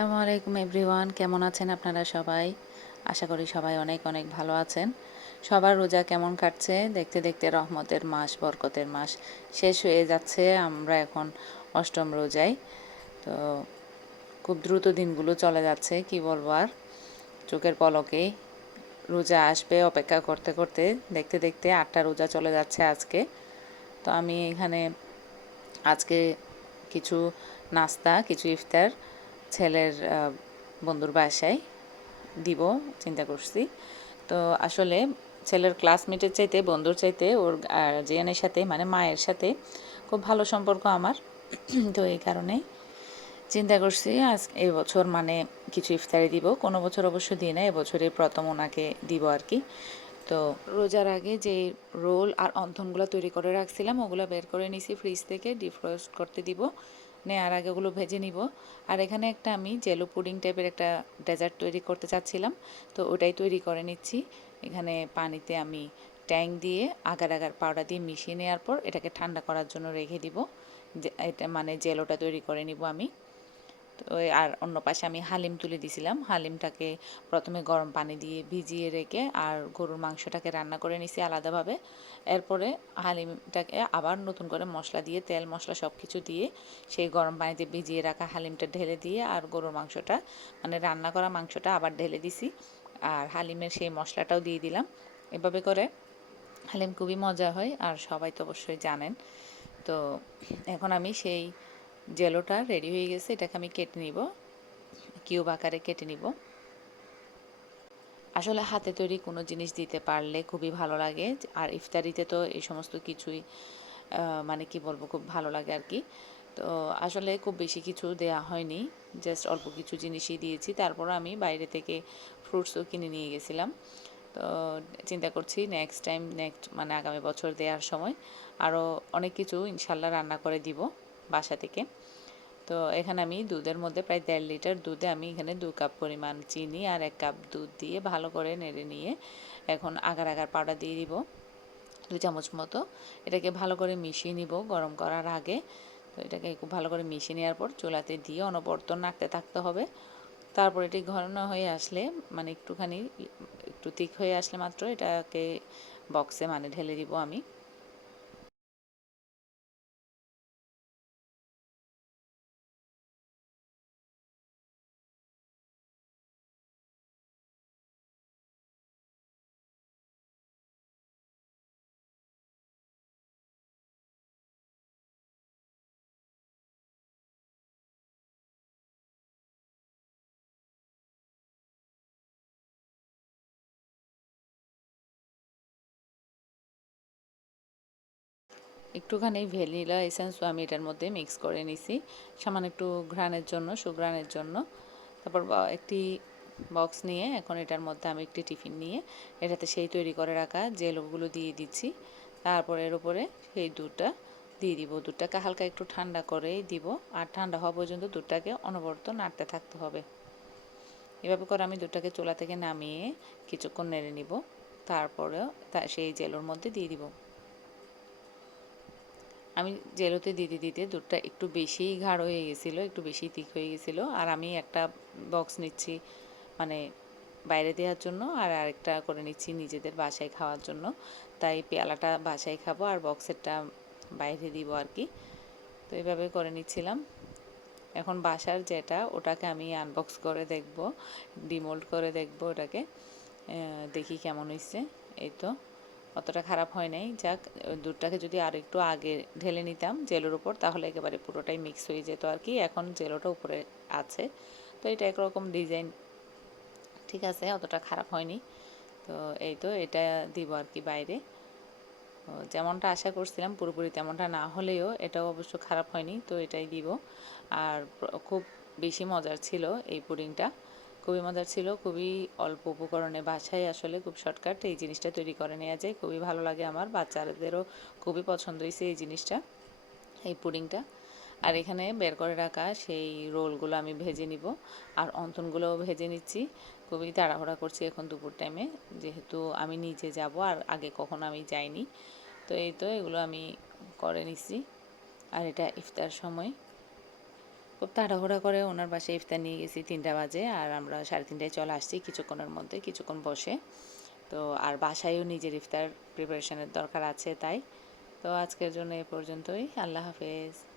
আসসালামু আলাইকুম এভরিওয়ান, কেমন আছেন আপনারা সবাই? আশা করি সবাই অনেক অনেক ভালো আছেন। সবার রোজা কেমন কাটছে? দেখতে দেখতে রহমতের মাস, বরকতের মাস শেষ হয়ে যাচ্ছে। আমরা এখন অষ্টম রোজায়। তো খুব দ্রুত দিনগুলো চলে যাচ্ছে, কি বলবো আর। চোখের পলকেই রোজা আসবে অপেক্ষা করতে করতে দেখতে দেখতে 8টা রোজা চলে যাচ্ছে আজকে। তো আমি এখানে আজকে কিছু নাস্তা, কিছু ইফতার ছেলের বন্ধুর বাসায় দিব চিন্তা করছি। তো আসলে ছেলের ক্লাসমেটের চাইতে, বন্ধুর চাইতে ওর গার্জিয়ানের সাথে, মানে মায়ের সাথে খুব ভালো সম্পর্ক আমার। তো এই কারণে চিন্তা করছি আজ এবছর মানে কিছু ইফতারি দিব। কোনো বছর অবশ্য দিই না, এবছরই প্রথম ওনাকে দিব আর কি। তো রোজার আগে যে রোল আর অন্থনগুলো তৈরি করে রাখছিলাম ওগুলো বের করে নিছি ফ্রিজ থেকে, ডিফ্রস্ট করতে দিব। নেওয়ার আগে ওগুলো ভেজে নিব। আর এখানে একটা আমি জেলো পুডিং টাইপের একটা ডেজার্ট তৈরি করতে চাচ্ছিলাম, তো ওটাই তৈরি করে নিচ্ছি। এখানে পানিতে আমি ট্যাং দিয়ে আগার আগার পাউডার দিয়ে মিশিয়ে নেওয়ার পর এটাকে ঠান্ডা করার জন্য রেখে দিব। এটা মানে জেলোটা তৈরি করে নিব আমি। তো আর অন্য পাশে আমি হালিম তুলে দিয়েছিলাম। হালিমটাকে প্রথমে গরম পানি দিয়ে ভিজিয়ে রেখে আর গরুর মাংসটাকে রান্না করে নিছি আলাদাভাবে। এরপরে হালিমটাকে আবার নতুন করে মশলা দিয়ে, তেল মশলা সব কিছু দিয়ে সেই গরম পানিতে ভিজিয়ে রাখা হালিমটা ঢেলে দিয়ে আর গরুর মাংসটা মানে রান্না করা মাংসটা আবার ঢেলে দিছি। আর হালিমের সেই মশলাটাও দিয়ে দিলাম। এভাবে করে হালিম খুবই মজা হয় আর সবাই তো অবশ্যই জানেন। তো এখন আমি সেই জেলোটা রেডি হয়ে গেছে, এটাকে আমি কেটে নিব, কিউব আকারে কেটে নিব। আসলে হাতে তৈরি কোনো জিনিস দিতে পারলে খুবই ভালো লাগে। আর ইফতারিতে তো এই সমস্ত কিছুই মানে কি বলবো, খুব ভালো লাগে আর কি। তো আসলে খুব বেশি কিছু দেয়া হয়নি, জাস্ট অল্প কিছু জিনিসই দিয়েছি। তারপর আমি বাইরে থেকে ফ্রুটসও কিনে নিয়ে গেছিলাম। তো চিন্তা করছি নেক্সট মানে আগামী বছর দেওয়ার সময় আরও অনেক কিছু ইনশাল্লাহ রান্না করে দিব বাসা থেকে। তো এখানে আমি দুধের মধ্যে প্রায় 1.5 লিটার দুধে আমি এখানে 2 কাপ পরিমাণ চিনি আর 1 কাপ দুধ দিয়ে ভালো করে নেড়ে নিয়ে এখন আগার আগার পাউডার দিয়ে দিব 2 চামচ মতো। এটাকে ভালো করে মিশিয়ে নিব গরম করার আগে। তো এটাকে খুব ভালো করে মিশিয়ে নেওয়ার পর চুলাতে দিয়ে অনবরত নাড়তে থাকতে হবে। তারপর এটি ঘন হয়ে আসলে মানে একটু thick হয়ে আসলে মাত্র এটাকে বক্সে মানে ঢেলে দিব আমি। একটুখানি ভ্যানিলা এসেন্সও আমি এটার মধ্যে মিক্স করে নিছি সামান্য একটু ঘ্রাণের জন্য, সুঘ্রাণের জন্য। তারপর একটি বক্স নিয়ে এখন এটার মধ্যে আমি একটি টিফিন নিয়ে এটাতে সেই তৈরি করে রাখা জেলোগুলো দিয়ে দিচ্ছি। তারপর এর উপরে সেই দুধটা দিয়ে দিব। দুধটাকে হালকা একটু ঠান্ডা করেই দিব, আর ঠান্ডা হওয়া পর্যন্ত দুধটাকে অনবরত নাড়তে থাকতে হবে। এভাবে করে আমি দুধটাকে চুলা থেকে নামিয়ে কিছুক্ষণ নেড়ে নিব। তারপরেও সেই জেলোর মধ্যে দিয়ে দিব। আমি জেলোতে দিতে দিতে দুধটা একটু বেশিই গাঢ় হয়ে গেছিলো, একটু বেশি thick হয়ে গেছিলো। আর আমি একটা বক্স নিচ্ছি মানে বাইরে দেওয়ার জন্য, আর আরেকটা করে নিচ্ছি নিজেদের বাসায় খাওয়ার জন্য। তাই পেয়ালাটা বাসায় খাবো আর বক্সেরটা বাইরে দিব আর কি। তো এইভাবে করে নিচ্ছিলাম। এখন বাসার যেটা ওটাকে আমি আনবক্স করে দেখব, ডিমোল্ড করে দেখব ওটাকে, দেখি কেমন হয়েছে। এই তো অতটা খারাপ হয় নাই। যাক, দুধটাকে যদি আর একটু আগে ঢেলে নিতাম জেলোর উপর তাহলে একেবারে পুরোটাই মিক্স হয়ে যেত আর কি। এখন জেলোটা উপরে আছে, তো এটা একরকম ডিজাইন ঠিক আছে, অতটা খারাপ হয়নি। তো এই তো এটা দিব আর কি বাইরে। যেমনটা আশা করছিলাম পুরোপুরি তেমনটা না হলেও এটাও অবশ্য খারাপ হয়নি, তো এটাই দিব। আর খুব বেশি মজার ছিল এই পুডিংটা, খুবই মজার ছিল। খুবই অল্প উপকরণে বাসায় আসলে খুব শর্টকাট এই জিনিসটা তৈরি করে নেওয়া যায়। খুবই ভালো লাগে, আমার বাচ্চাদেরও খুবই পছন্দ হয়েছে এই জিনিসটা, এই পুডিংটা। আর এখানে বের করে রাখা সেই রোলগুলো আমি ভেজে নিব, আর অন্তনগুলোও ভেজে নিচ্ছি। খুবই তাড়াহুড়া করছি এখন দুপুর টাইমে, যেহেতু আমি নিজে যাব আর আগে কখনো আমি যাইনি। তো এই তো এগুলো আমি করে নিচ্ছি। আর এটা ইফতার সময়। খুব তাড়াহুড়া করে ওনার বাসায় ইফতার নিয়ে গেছি 3টা বাজে, আর আমরা 3:30টায় চলে আসছি কিছুক্ষণের মধ্যে, কিছুক্ষণ বসে। তো আর বাসায়ও নিজের ইফতার প্রিপারেশনের দরকার আছে তাই। তো আজকের জন্য এ পর্যন্তই। আল্লাহ হাফেজ।